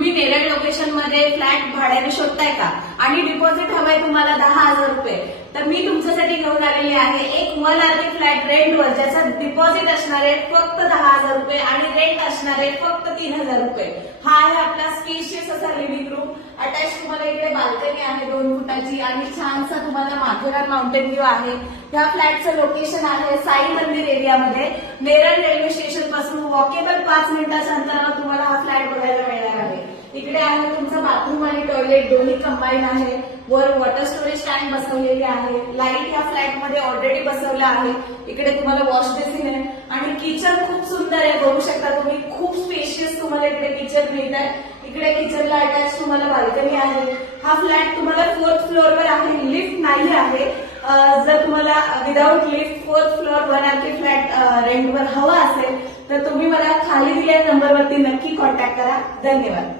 तुम्ही नेरळ लोकेशन मध्ये फ्लॅट भाड्याने शोधताय का आणि डिपॉझिट हवंय तुम्हाला 10,000 रुपये, तर मी तुमच्यासाठी घेऊन आलेली आहे एक 1 RK फ्लॅट रेंटवर, ज्याचं डिपॉझिट असणार आहे फक्त 10,000 रुपये आणि रेंट असणार आहे फक्त 3,000 रुपये. हा आहे आपला स्पेशियस असा लिव्हिंग रूम. अटॅच तुम्हाला इकडे बाल्कनी आहे 2 फुटाची आणि छानसा तुम्हाला माथेरान माउंटेन व्ह्यू आहे. या फ्लॅटचं लोकेशन आहे साई मंदिर एरियामध्ये. नेरळ रेल्वे स्टेशन पासून वॉकेबल 5 मिनिटाच्या अंतरावर तुम्हाला हा फ्लॅट बघायला मिळणार आहे. इकडे आहे तुमचं बाथरूम आणि टॉयलेट दोन्ही कंबाईन आहे. वर वॉटर स्टोरेज टँक बसवलेली आहे. लाईट या फ्लॅटमध्ये ऑलरेडी बसवलं आहे. इकडे तुम्हाला वॉश बेसिन आहे आणि किचन खूप सुंदर आहे. बघू शकता तुम्ही, खूप स्पेशियस तुम्हाला इकडे किचन मिळत आहे. इकडे किचनला अटॅच तुम्हाला बाल्कनी आहे. हा फ्लॅट तुम्हाला 4th फ्लोअरवर आहे, लिफ्ट नाही आहे. जर तुम्हाला without lift 4th floor 1 RK flat रेंटवर हवा असेल तर तुम्ही मला खाली दिलेल्या नंबरवरती नक्की कॉन्टॅक्ट करा. धन्यवाद.